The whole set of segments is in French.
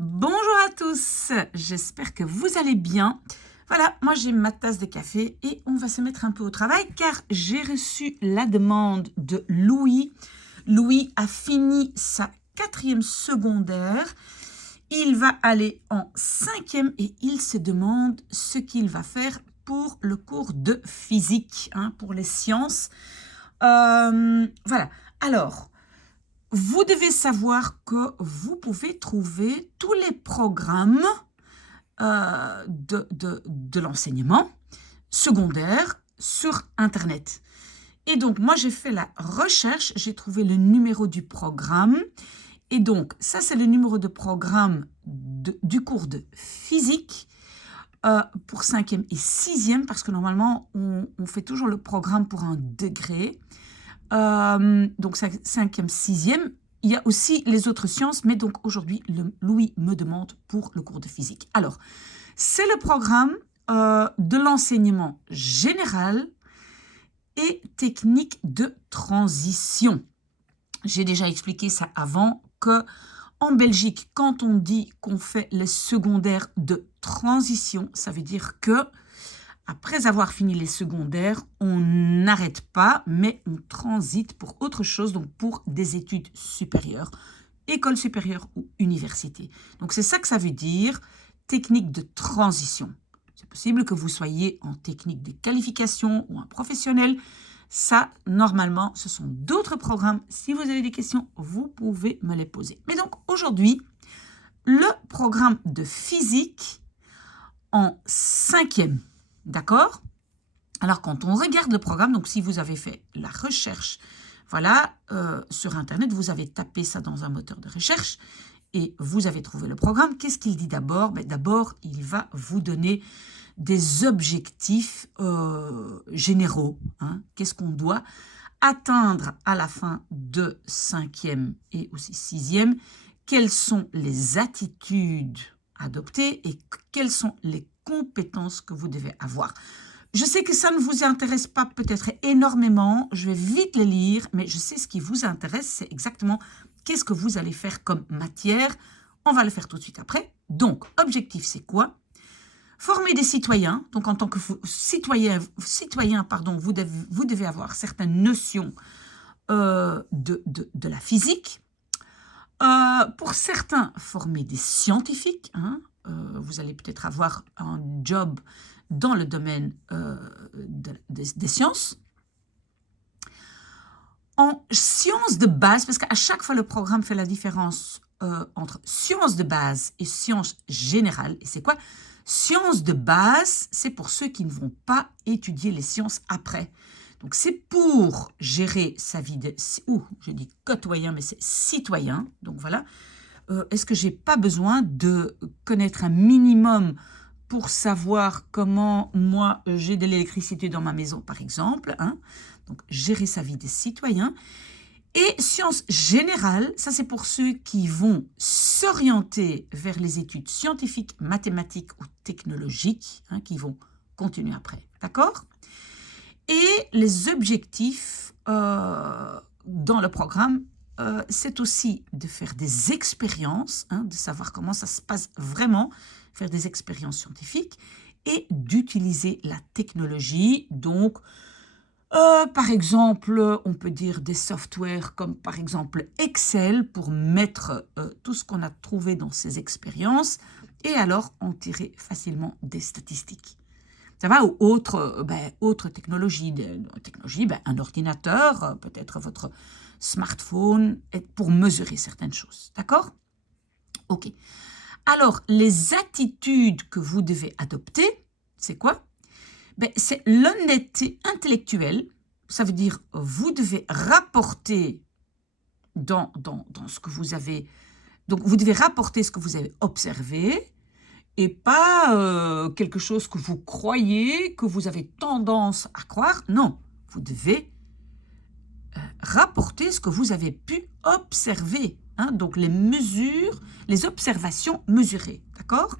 Bonjour à tous, j'espère que vous allez bien. Voilà, moi j'ai ma tasse de café et on va se mettre un peu au travail car j'ai reçu la demande de Louis. Louis a fini sa 4e secondaire. Il va aller en 5e et il se demande ce qu'il va faire pour le cours de physique, pour les sciences. Voilà, alors... Vous devez savoir que vous pouvez trouver tous les programmes de l'enseignement secondaire sur Internet. Et donc, moi, j'ai fait la recherche, j'ai trouvé le numéro du programme. Et donc, ça, c'est le numéro de programme du cours de physique pour 5e et 6e, parce que normalement, on fait toujours le programme pour un degré. Donc 5e, 6e, il y a aussi les autres sciences, mais donc aujourd'hui, Louis me demande pour le cours de physique. Alors, c'est le programme de l'enseignement général et technique de transition. J'ai déjà expliqué ça avant, que en Belgique, quand on dit qu'on fait les secondaires de transition, ça veut dire que après avoir fini les secondaires, on n'arrête pas, mais on transite pour autre chose, donc pour des études supérieures, école supérieure ou université. Donc c'est ça que ça veut dire, technique de transition. C'est possible que vous soyez en technique de qualification ou un professionnel. Ça, normalement, ce sont d'autres programmes. Si vous avez des questions, vous pouvez me les poser. Mais donc aujourd'hui, le programme de physique en 5e. D'accord? Alors, quand on regarde le programme, donc si vous avez fait la recherche, voilà, sur Internet, vous avez tapé ça dans un moteur de recherche et vous avez trouvé le programme. Qu'est-ce qu'il dit d'abord? D'abord, il va vous donner des objectifs généraux. Qu'est-ce qu'on doit atteindre à la fin de 5e et aussi 6e? Quelles sont les attitudes adoptées et quelles sont les compétences que vous devez avoir. Je sais que ça ne vous intéresse pas peut-être énormément, je vais vite les lire, mais je sais ce qui vous intéresse, c'est exactement qu'est-ce que vous allez faire comme matière. On va le faire tout de suite après. Donc, objectif, c'est quoi? Former des citoyens. Donc, en tant que citoyen, vous devez avoir certaines notions de la physique. Pour certains, former des scientifiques, vous allez peut-être avoir un job dans le domaine des sciences. En sciences de base, parce qu'à chaque fois le programme fait la différence entre sciences de base et sciences générales. Et c'est quoi? Sciences de base, c'est pour ceux qui ne vont pas étudier les sciences après. Donc c'est pour gérer sa vie de... je dis côtoyen, mais c'est citoyen. Donc voilà. Est-ce que j'ai pas besoin de connaître un minimum pour savoir comment moi j'ai de l'électricité dans ma maison, par exemple, Donc gérer sa vie de citoyen. Et sciences générales, ça c'est pour ceux qui vont s'orienter vers les études scientifiques, mathématiques ou technologiques, qui vont continuer après, d'accord? Et les objectifs dans le programme, c'est aussi de faire des expériences, de savoir comment ça se passe vraiment, faire des expériences scientifiques et d'utiliser la technologie. Donc, par exemple, on peut dire des softwares comme par exemple Excel pour mettre tout ce qu'on a trouvé dans ces expériences et alors en tirer facilement des statistiques. Ça va? Ou autre technologie, un ordinateur, peut-être votre smartphone, pour mesurer certaines choses. D'accord? Ok. Alors, les attitudes que vous devez adopter, c'est quoi? C'est l'honnêteté intellectuelle. Ça veut dire, vous devez rapporter dans ce que vous avez... Donc, vous devez rapporter ce que vous avez observé, et pas quelque chose que vous croyez, que vous avez tendance à croire. Non, vous devez rapporter ce que vous avez pu observer. Donc les mesures, les observations mesurées. D'accord?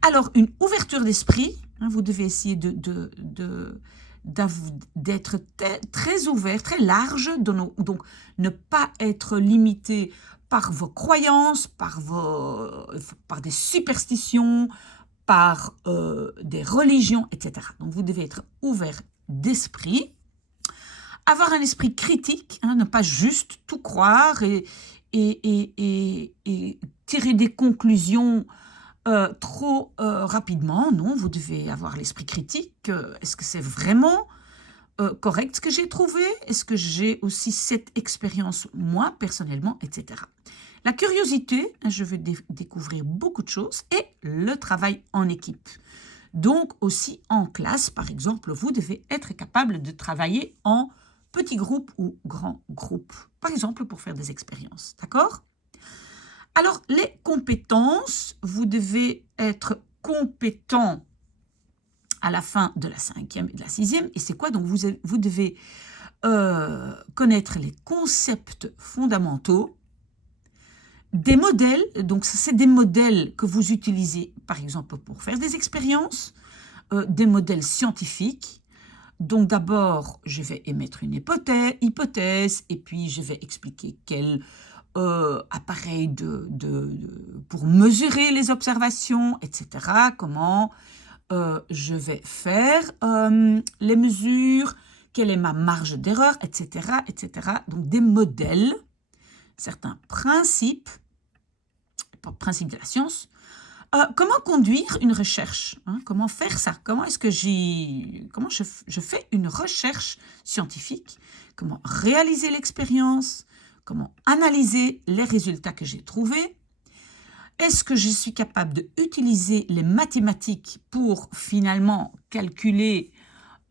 Alors, une ouverture d'esprit, vous devez essayer d'être très ouvert, très large, donc ne pas être limité par vos croyances, par des superstitions, par des religions, etc. Donc, vous devez être ouvert d'esprit, avoir un esprit critique, hein, ne pas juste tout croire et tirer des conclusions trop rapidement. Non, vous devez avoir l'esprit critique. Est-ce que c'est vraiment correct ce que j'ai trouvé? Est-ce que j'ai aussi cette expérience moi personnellement, etc. La curiosité, hein, je veux découvrir beaucoup de choses, et le travail en équipe. Donc aussi en classe, par exemple, vous devez être capable de travailler en petits groupes ou grands groupes, par exemple pour faire des expériences, d'accord? Alors, les compétences, vous devez être compétent à la fin de la 5e et de la 6e. Et c'est quoi? Donc, vous devez connaître les concepts fondamentaux, des modèles. Donc, c'est des modèles que vous utilisez, par exemple, pour faire des expériences, des modèles scientifiques. Donc, d'abord, je vais émettre une hypothèse et puis je vais expliquer quel appareil pour mesurer les observations, etc. Comment je vais faire les mesures, quelle est ma marge d'erreur, etc., etc. Donc, des modèles, certains principes de la science. Comment conduire une recherche, hein? Comment faire ça? Comment est-ce que je fais une recherche scientifique? Comment réaliser l'expérience? Comment analyser les résultats que j'ai trouvés? Est-ce que je suis capable d'utiliser les mathématiques pour finalement calculer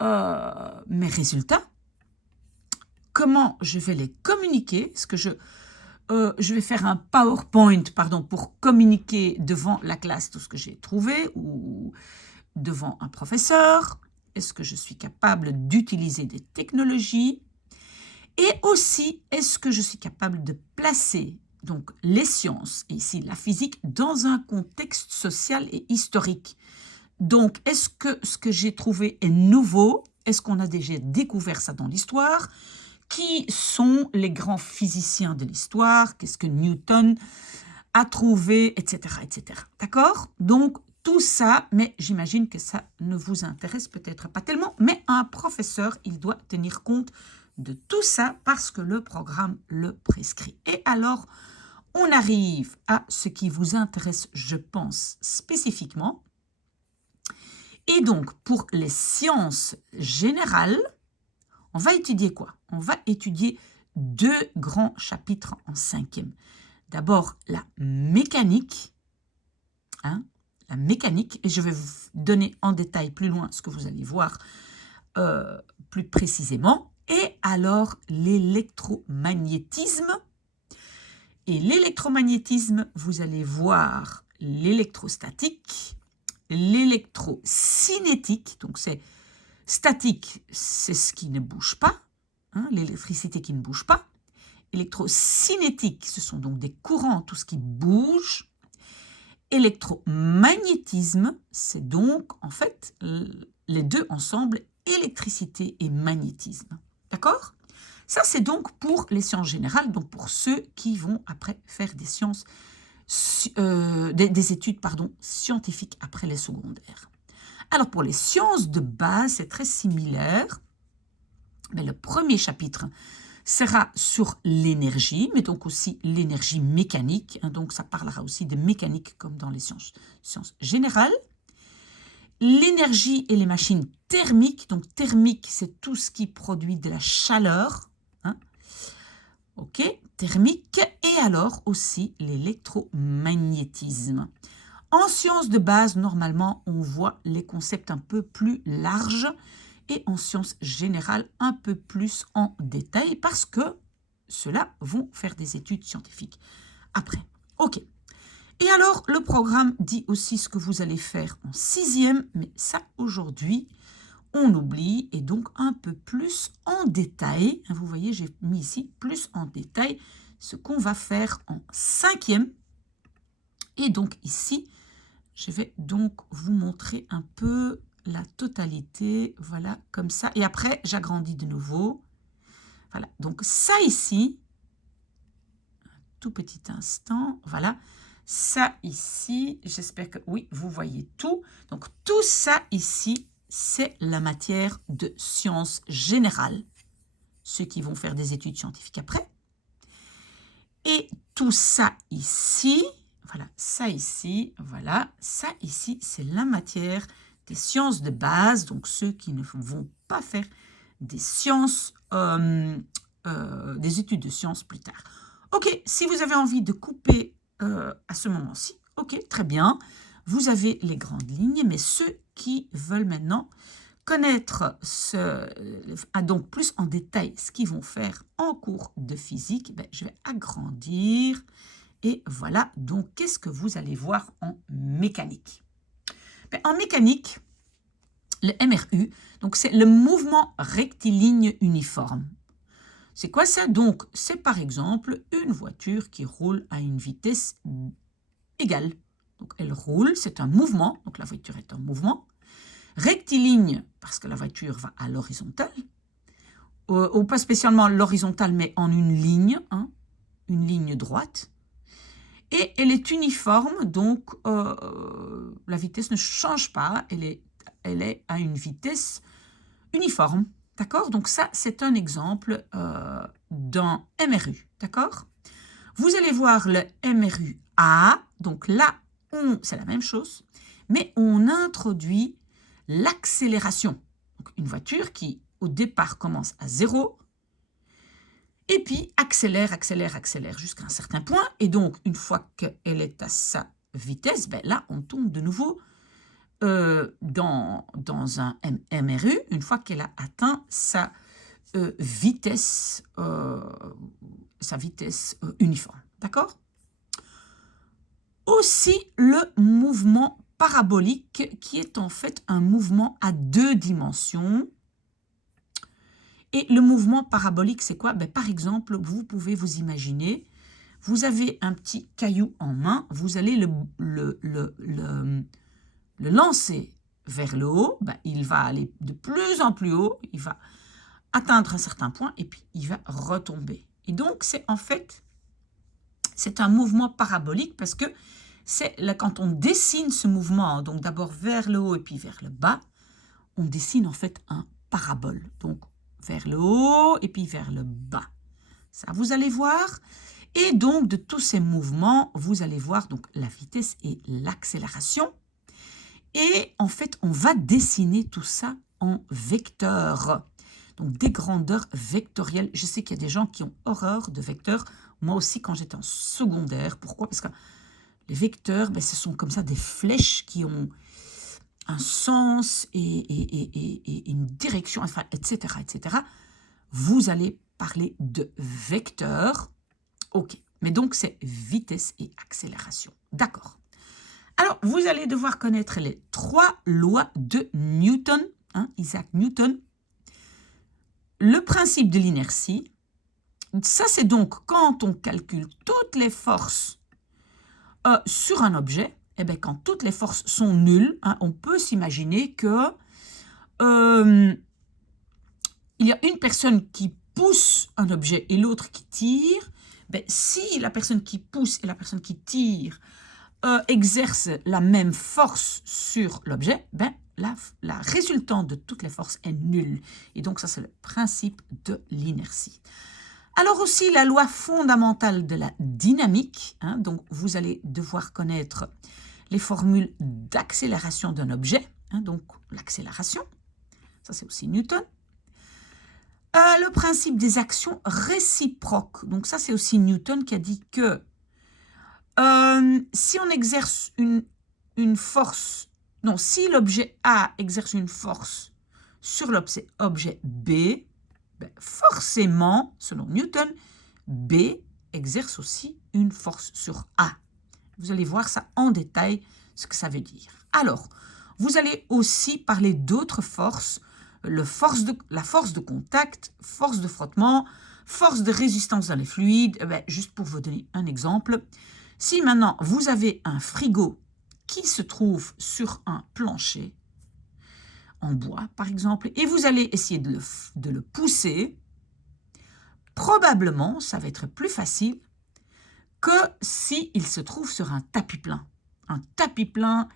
mes résultats? Comment je vais les communiquer? Est-ce que je vais faire un PowerPoint, pour communiquer devant la classe tout ce que j'ai trouvé ou devant un professeur? Est-ce que je suis capable d'utiliser des technologies? Et aussi, est-ce que je suis capable de placer donc les sciences, et ici la physique, dans un contexte social et historique? Donc, est-ce que ce que j'ai trouvé est nouveau? Est-ce qu'on a déjà découvert ça dans l'histoire? Qui sont les grands physiciens de l'histoire? Qu'est-ce que Newton a trouvé, etc., etc. D'accord? Donc, tout ça, mais j'imagine que ça ne vous intéresse peut-être pas tellement, mais un professeur, il doit tenir compte de tout ça parce que le programme le prescrit. Et alors, on arrive à ce qui vous intéresse, je pense, spécifiquement. Et donc, pour les sciences générales, on va étudier quoi? On va étudier 2 grands chapitres en 5e. D'abord, la mécanique, hein, la mécanique, et je vais vous donner en détail plus loin ce que vous allez voir plus précisément. Et alors, l'électromagnétisme. Et l'électromagnétisme, vous allez voir l'électrostatique, l'électrocinétique, donc c'est statique, c'est ce qui ne bouge pas, hein, l'électricité qui ne bouge pas. Électrocinétique, ce sont donc des courants, tout ce qui bouge. Électromagnétisme, c'est donc en fait les deux ensemble, électricité et magnétisme. D'accord? Ça, c'est donc pour les sciences générales, donc pour ceux qui vont après faire des sciences, des études scientifiques après les secondaires. Alors, pour les sciences de base, c'est très similaire, mais le premier chapitre sera sur l'énergie, mais donc aussi l'énergie mécanique, hein, donc ça parlera aussi de mécanique comme dans les sciences générales. L'énergie et les machines thermiques, donc thermique, c'est tout ce qui produit de la chaleur, hein. Ok, thermique, et alors aussi l'électromagnétisme. En sciences de base, normalement, on voit les concepts un peu plus larges, et en sciences générales, un peu plus en détail, parce que ceux-là vont faire des études scientifiques après. Ok. Et alors, le programme dit aussi ce que vous allez faire en 6e, mais ça, aujourd'hui, on oublie, et donc un peu plus en détail. Vous voyez, j'ai mis ici plus en détail ce qu'on va faire en 5e. Et donc ici, je vais donc vous montrer un peu la totalité, voilà, comme ça. Et après, j'agrandis de nouveau. Voilà, donc ça ici, tout petit instant. Voilà. Ça ici, j'espère que oui, vous voyez tout. Donc, tout ça ici, c'est la matière de sciences générales. Ceux qui vont faire des études scientifiques après. Et tout ça ici, voilà, ça ici, voilà, ça ici, c'est la matière des sciences de base. Donc, ceux qui ne vont pas faire des sciences, des études de sciences plus tard. Ok, si vous avez envie de couper à ce moment-ci, ok, très bien. Vous avez les grandes lignes, mais ceux qui veulent maintenant connaître donc plus en détail ce qu'ils vont faire en cours de physique, ben, je vais agrandir. Et voilà, donc qu'est-ce que vous allez voir en mécanique? Ben, en mécanique, le MRU, donc c'est le mouvement rectiligne uniforme. C'est quoi ça? Donc, c'est par exemple une voiture qui roule à une vitesse égale. Donc, elle roule, c'est un mouvement, donc la voiture est un mouvement. Rectiligne, parce que la voiture va à l'horizontale, ou pas spécialement l'horizontale, mais en une ligne droite. Et elle est uniforme, donc la vitesse ne change pas, elle est à une vitesse uniforme. D'accord? Donc ça, c'est un exemple d'un MRU. D'accord? Vous allez voir le MRU A. Donc là, c'est la même chose, mais on introduit l'accélération. Donc une voiture qui, au départ, commence à 0 et puis accélère, accélère, accélère jusqu'à un certain point. Et donc, une fois qu'elle est à sa vitesse, ben là, on tombe de nouveau dans un MRU, une fois qu'elle a atteint sa vitesse uniforme. D'accord? Aussi, le mouvement parabolique, qui est en fait un mouvement à 2 dimensions. Et le mouvement parabolique, c'est quoi? Ben, par exemple, vous pouvez vous imaginer, vous avez un petit caillou en main, vous allez le lancer vers le haut, ben, il va aller de plus en plus haut, il va atteindre un certain point et puis il va retomber. Et donc, c'est un mouvement parabolique parce que c'est là, quand on dessine ce mouvement, donc d'abord vers le haut et puis vers le bas, on dessine en fait un parabole. Donc, vers le haut et puis vers le bas. Ça, vous allez voir. Et donc, de tous ces mouvements, vous allez voir donc la vitesse et l'accélération. Et en fait, on va dessiner tout ça en vecteurs. Donc, des grandeurs vectorielles. Je sais qu'il y a des gens qui ont horreur de vecteurs. Moi aussi, quand j'étais en secondaire. Pourquoi? Parce que les vecteurs, ben, ce sont comme ça des flèches qui ont un sens et une direction, enfin, etc., etc. Vous allez parler de vecteurs. OK. Mais donc, c'est vitesse et accélération. D'accord. Alors, vous allez devoir connaître les 3 lois de Newton, Isaac Newton. Le principe de l'inertie. Ça, c'est donc quand on calcule toutes les forces sur un objet. Eh bien, quand toutes les forces sont nulles, on peut s'imaginer que il y a une personne qui pousse un objet et l'autre qui tire. Ben, si la personne qui pousse et la personne qui tire exercent la même force sur l'objet, ben, la résultante de toutes les forces est nulle. Et donc, ça, c'est le principe de l'inertie. Alors aussi, la loi fondamentale de la dynamique. Donc, vous allez devoir connaître les formules d'accélération d'un objet. Donc, l'accélération. Ça, c'est aussi Newton. Le principe des actions réciproques. Donc, ça, c'est aussi Newton qui a dit que si on exerce une force... Non, si l'objet A exerce une force sur l'objet B, ben forcément, selon Newton, B exerce aussi une force sur A. Vous allez voir ça en détail, ce que ça veut dire. Alors, vous allez aussi parler d'autres forces, la force de contact, force de frottement, force de résistance dans les fluides. Juste pour vous donner un exemple, si maintenant vous avez un frigo qui se trouve sur un plancher en bois, par exemple, et vous allez essayer de le pousser, probablement, ça va être plus facile que s'il se trouve sur un tapis plein. Un tapis plein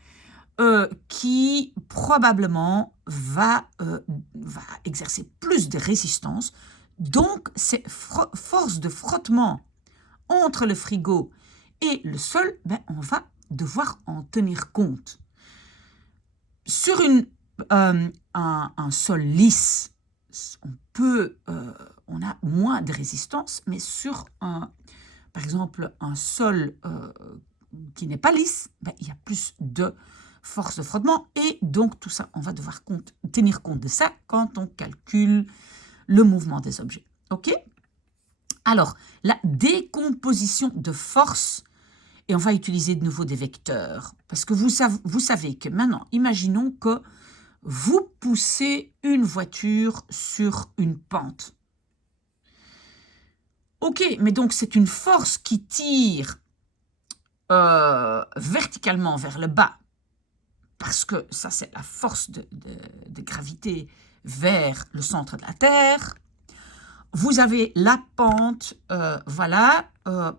qui probablement va exercer plus de résistance. Donc, ces forces de frottement entre le frigo et le sol, ben, on va devoir en tenir compte. Sur un sol lisse, on a moins de résistance, mais sur par exemple un sol qui n'est pas lisse, ben, il y a plus de force de frottement et donc tout ça, on va devoir tenir compte de ça quand on calcule le mouvement des objets. OK? Alors, la décomposition de force, et on va utiliser de nouveau des vecteurs, parce que vous savez que maintenant, imaginons que vous poussez une voiture sur une pente. OK, mais donc c'est une force qui tire verticalement vers le bas, parce que ça c'est la force de gravité vers le centre de la Terre. Vous avez la pente, voilà,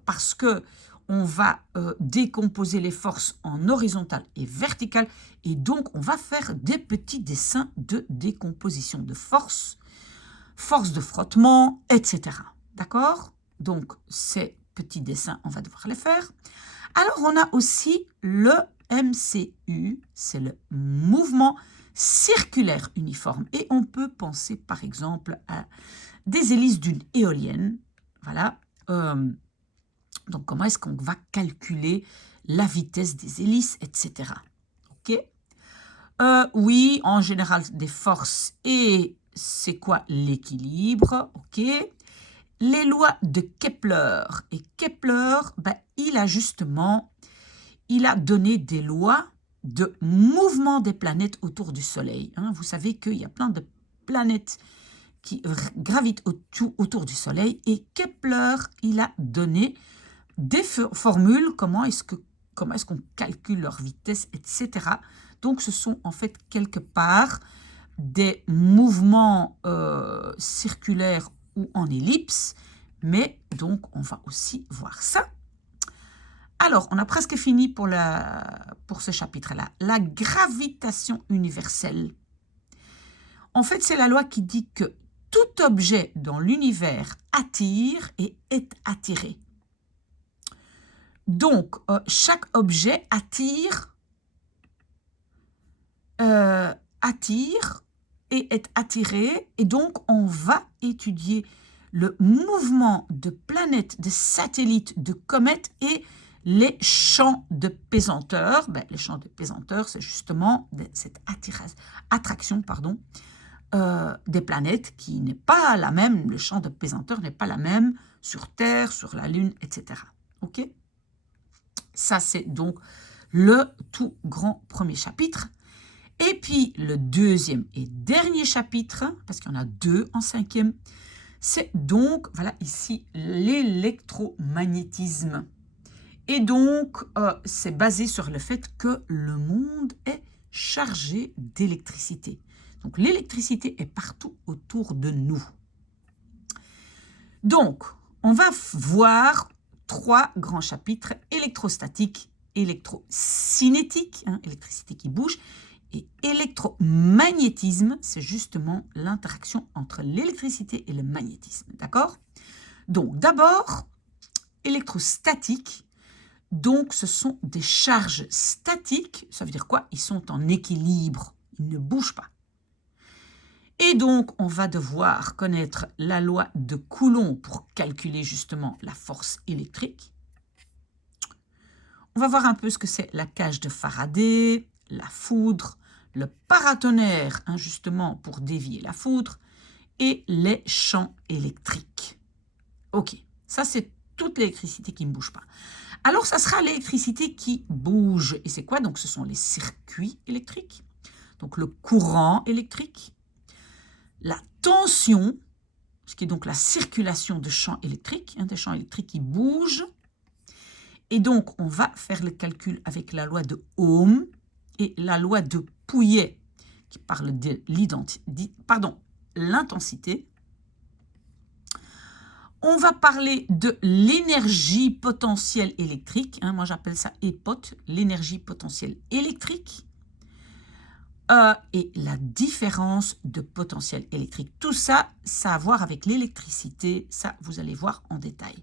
parce que on va décomposer les forces en horizontale et verticale, et donc on va faire des petits dessins de décomposition de force de frottement, etc. D'accord? Donc, ces petits dessins, on va devoir les faire. Alors, on a aussi le MCU, c'est le mouvement circulaire uniforme. Et on peut penser, par exemple, à des hélices d'une éolienne. Voilà. Donc, comment est-ce qu'on va calculer la vitesse des hélices, etc. OK? Oui, en général, des forces. Et c'est quoi l'équilibre? OK? Les lois de Kepler. Et Kepler, ben, il a donné des lois de mouvement des planètes autour du Soleil. Hein. Vous savez qu'il y a plein de planètes qui gravitent autour du Soleil. Et Kepler, il a donné des formules, comment est-ce qu'on calcule leur vitesse, etc. Donc, ce sont en fait quelque part des mouvements circulaires ou en ellipse, mais donc on va aussi voir ça. Alors, on a presque fini pour ce chapitre-là. La gravitation universelle. En fait, c'est la loi qui dit que tout objet dans l'univers attire et est attiré. Donc, chaque objet attire et est attiré, et donc on va étudier le mouvement de planètes, de satellites, de comètes et les champs de pesanteur. Ben, les champs de pesanteur, c'est justement cette attraction des planètes qui n'est pas la même, le champ de pesanteur n'est pas la même sur Terre, sur la Lune, etc. OK? Ça, c'est donc le tout grand premier chapitre. Et puis, le deuxième et dernier chapitre, parce qu'il y en a deux en cinquième, c'est donc, voilà ici, l'électromagnétisme. Et donc, c'est basé sur le fait que le monde est chargé d'électricité. Donc, l'électricité est partout autour de nous. Donc, on va voir trois grands chapitres, électrostatique, électrocinétique, électricité qui bouge, et électromagnétisme, c'est justement l'interaction entre l'électricité et le magnétisme, d'accord? Donc, d'abord, électrostatique, donc ce sont des charges statiques, ça veut dire quoi? Ils sont en équilibre, ils ne bougent pas. Et donc, on va devoir connaître la loi de Coulomb pour calculer justement la force électrique. On va voir un peu ce que c'est la cage de Faraday, la foudre, le paratonnerre, justement pour dévier la foudre, et les champs électriques. OK, ça c'est toute l'électricité qui ne bouge pas. Alors, ça sera l'électricité qui bouge. Et c'est quoi? Donc, ce sont les circuits électriques, donc le courant électrique, la tension, ce qui est donc la circulation de champs électriques, des champs électriques qui bougent. Et donc, on va faire le calcul avec la loi de Ohm et la loi de Pouillet, qui parle de l'intensité. On va parler de l'énergie potentielle électrique. Moi, j'appelle ça EPOT, l'énergie potentielle électrique. Et la différence de potentiel électrique. Tout ça, ça a à voir avec l'électricité. Ça, vous allez voir en détail.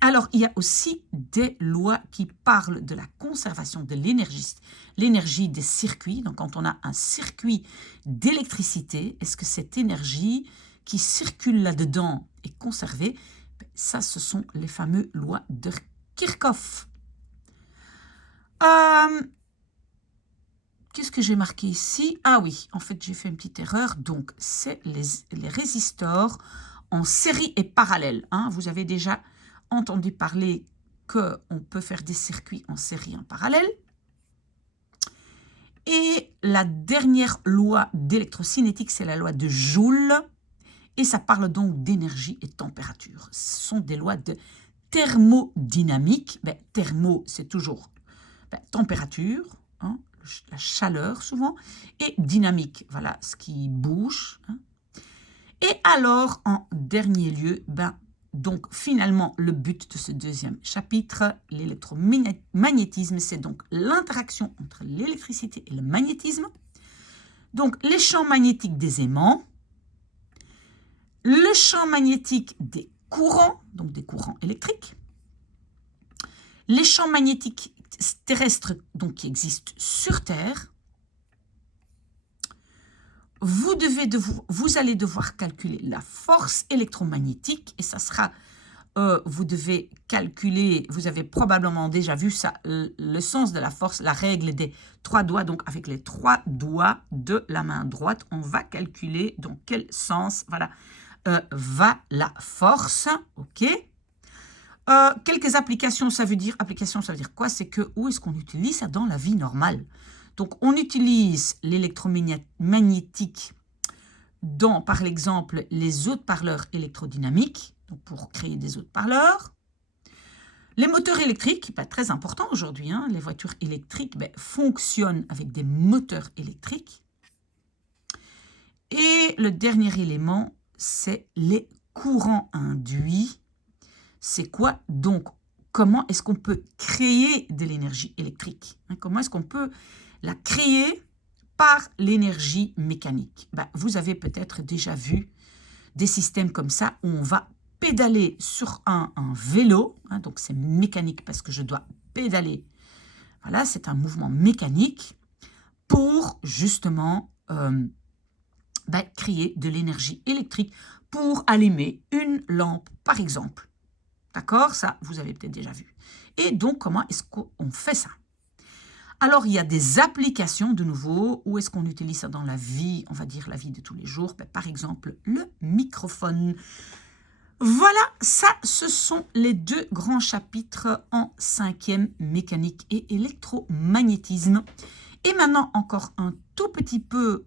Alors, il y a aussi des lois qui parlent de la conservation de l'énergie des circuits. Donc, quand on a un circuit d'électricité, est-ce que cette énergie qui circule là-dedans est conservée? Ça, ce sont les fameuses lois de Kirchhoff. Qu'est-ce que j'ai marqué ici? Ah oui, en fait, j'ai fait une petite erreur. Donc, c'est les résistors en série et parallèle. Vous avez déjà entendu parler qu'on peut faire des circuits en série et en parallèle. Et la dernière loi d'électrocinétique, c'est la loi de Joule. Et ça parle donc d'énergie et température. Ce sont des lois de thermodynamique. Thermo, c'est toujours température, la chaleur souvent, et dynamique, voilà, ce qui bouge. Et alors, en dernier lieu, donc finalement, le but de ce deuxième chapitre, l'électromagnétisme, c'est donc l'interaction entre l'électricité et le magnétisme. Donc, les champs magnétiques des aimants, le champ magnétique des courants, donc des courants électriques, les champs magnétiques terrestres donc, qui existent sur Terre. Vous allez devoir calculer la force électromagnétique et ça sera, vous devez calculer, vous avez probablement déjà vu ça, le sens de la force, la règle des 3 doigts. Donc avec les 3 doigts de la main droite, on va calculer dans quel sens va la force. Ok. Quelques applications, ça veut dire quoi? C'est que où est-ce qu'on utilise ça dans la vie normale? Donc, on utilise l'électromagnétique dans, par exemple, les haute-parleurs électrodynamiques, donc pour créer des haute-parleurs. Les moteurs électriques, très important aujourd'hui, les voitures électriques fonctionnent avec des moteurs électriques. Et le dernier élément, c'est les courants induits. C'est quoi donc? Comment est-ce qu'on peut créer de l'énergie électrique? Comment est-ce qu'on peut la créer par l'énergie mécanique? Vous avez peut-être déjà vu des systèmes comme ça où on va pédaler sur un vélo. Donc, c'est mécanique parce que je dois pédaler. Voilà, c'est un mouvement mécanique pour justement créer de l'énergie électrique pour allumer une lampe, par exemple. D'accord? Ça, vous avez peut-être déjà vu. Et donc, comment est-ce qu'on fait ça? Alors, il y a des applications, de nouveau. Où est-ce qu'on utilise ça dans la vie, on va dire la vie de tous les jours? Par exemple, le microphone. Voilà, ça, ce sont les 2 grands chapitres en 5e, mécanique et électromagnétisme. Et maintenant, encore un tout petit peu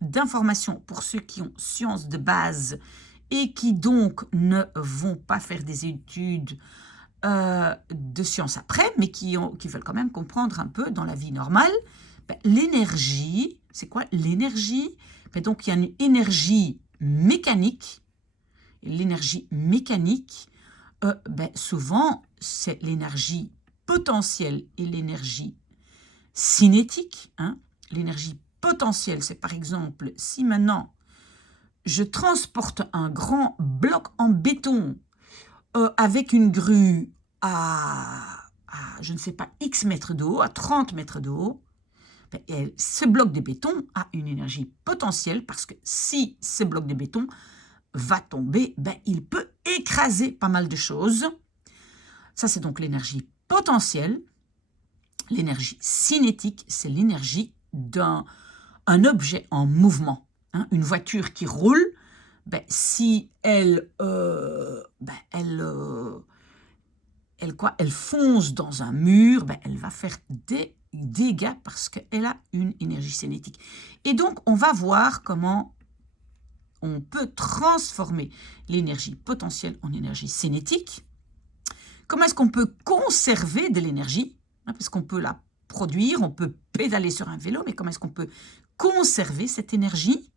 d'informations pour ceux qui ont sciences de base et qui donc ne vont pas faire des études de sciences après, mais qui veulent quand même comprendre un peu dans la vie normale. L'énergie, c'est quoi l'énergie? Donc, il y a une énergie mécanique. L'énergie mécanique, souvent, c'est l'énergie potentielle et l'énergie cinétique. L'énergie potentielle, c'est par exemple, si maintenant, je transporte un grand bloc en béton avec une grue à, je ne sais pas, X mètres de haut, à 30 mètres de haut, ce bloc de béton a une énergie potentielle parce que si ce bloc de béton va tomber, il peut écraser pas mal de choses. Ça, c'est donc l'énergie potentielle. L'énergie cinétique, c'est l'énergie d'un objet en mouvement. Une voiture qui roule, si elle fonce dans un mur, elle va faire des dégâts parce qu'elle a une énergie cinétique. Et donc, on va voir comment on peut transformer l'énergie potentielle en énergie cinétique. Comment est-ce qu'on peut conserver de l'énergie? Parce qu'on peut la produire, on peut pédaler sur un vélo, mais comment est-ce qu'on peut conserver cette énergie?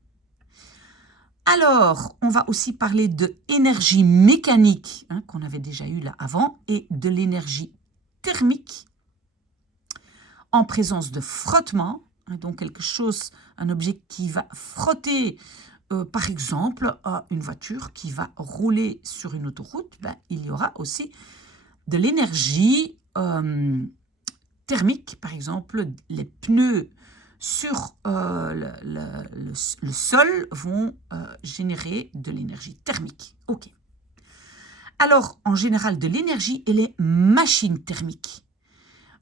Alors, on va aussi parler de énergie mécanique, hein, qu'on avait déjà eu là avant, et de l'énergie thermique en présence de frottement, hein, donc quelque chose, un objet qui va frotter, par exemple, une voiture qui va rouler sur une autoroute, ben, il y aura aussi de l'énergie thermique, par exemple, les pneus sur le sol vont générer de l'énergie thermique. Ok. Alors, en général, de l'énergie et les machines thermiques.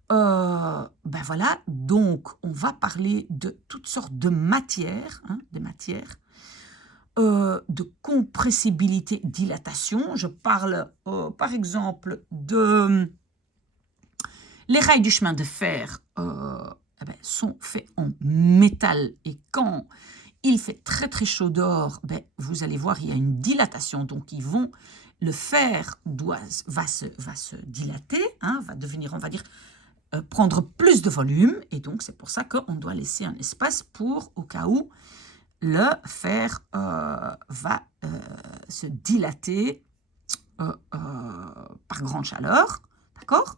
Ben voilà, donc on va parler de toutes sortes de matières, hein, de compressibilité, dilatation. Je parle par exemple de les rails du chemin de fer eh ben, sont faits en métal et quand il fait très très chaud dehors, ben, vous allez voir il y a une dilatation, donc le fer va se dilater, hein, va devenir, on va dire, prendre plus de volume et donc c'est pour ça qu'on doit laisser un espace pour au cas où le fer va se dilater par grande chaleur, d'accord?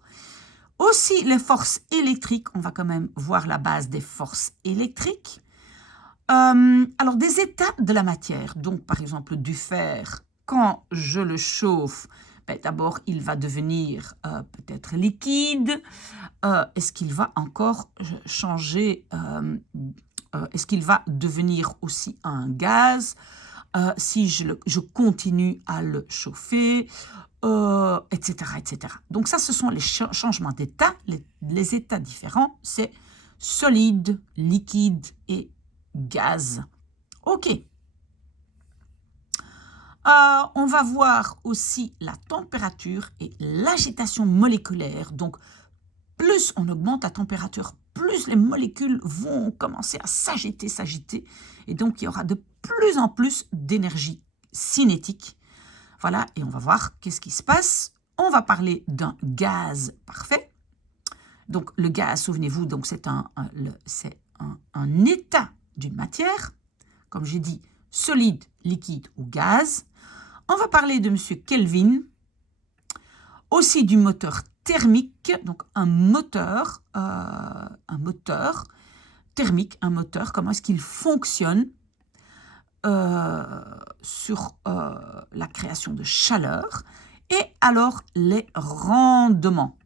Aussi les forces électriques, on va quand même voir la base des forces électriques. Alors des états de la matière, donc par exemple du fer, quand je le chauffe, ben, d'abord il va devenir peut-être liquide. Est-ce qu'il va encore changer, est-ce qu'il va devenir aussi un gaz si je continue à le chauffer, etc., etc. Donc ça, ce sont les changements d'état, les états différents, c'est solide, liquide et gaz. Ok. On va voir aussi la température et l'agitation moléculaire. Donc, plus on augmente la température, plus les molécules vont commencer à s'agiter, et donc il y aura de plus en plus d'énergie cinétique. Voilà, et on va voir qu'est-ce qui se passe. On va parler d'un gaz parfait. Donc le gaz, souvenez-vous, donc c'est un état d'une matière, comme j'ai dit, solide, liquide ou gaz. On va parler de M. Kelvin, aussi du moteur thermique, donc un moteur thermique, comment est-ce qu'il fonctionne sur la création de chaleur, et alors les rendements.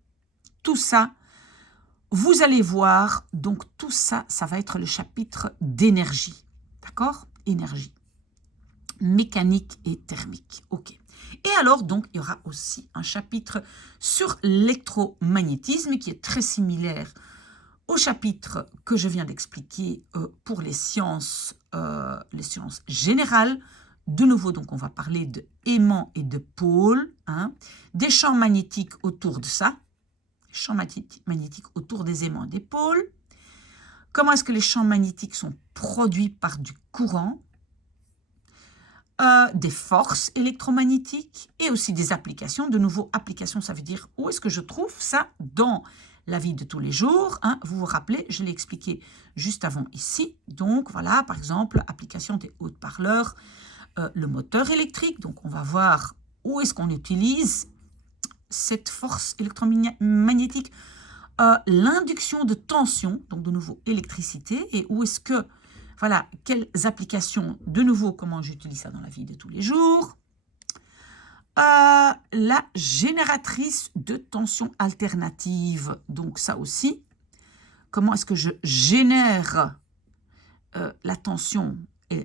Tout ça, vous allez voir, donc tout ça, ça va être le chapitre d'énergie, d'accord? Énergie, mécanique et thermique, ok. Et alors, donc, il y aura aussi un chapitre sur l'électromagnétisme qui est très similaire au chapitre que je viens d'expliquer pour les sciences générales. De nouveau, donc, on va parler de aimants et de pôles, hein, des champs magnétiques autour de ça, champs magnétiques autour des aimants et des pôles. Comment est-ce que les champs magnétiques sont produits par du courant, des forces électromagnétiques et aussi des applications. De nouveau, applications, ça veut dire où est-ce que je trouve ça dans la vie de tous les jours, hein. Vous vous rappelez, je l'ai expliqué juste avant ici. Donc voilà, par exemple, application des haut-parleurs, le moteur électrique. Donc on va voir où est-ce qu'on utilise cette force électromagnétique, l'induction de tension, donc de nouveau électricité, et où est-ce que, voilà, quelles applications, de nouveau, comment j'utilise ça dans la vie de tous les jours. La génératrice de tension alternative, donc ça aussi, comment est-ce que je génère la tension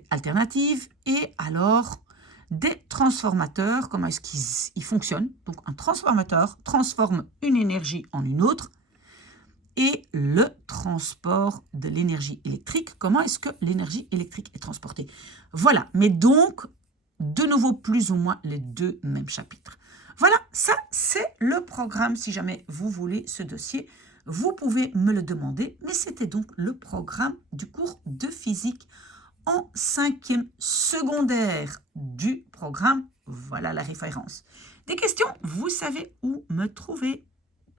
alternative, et alors des transformateurs, comment est-ce qu'ils fonctionnent. Donc un transformateur transforme une énergie en une autre, et le transport de l'énergie électrique, comment est-ce que l'énergie électrique est transportée. Voilà, mais donc, de nouveau, plus ou moins les deux mêmes chapitres. Voilà, ça c'est le programme. Si jamais vous voulez ce dossier, vous pouvez me le demander, mais c'était donc le programme du cours de physique en 5e secondaire du programme. Voilà la référence. Des questions, vous savez où me trouver.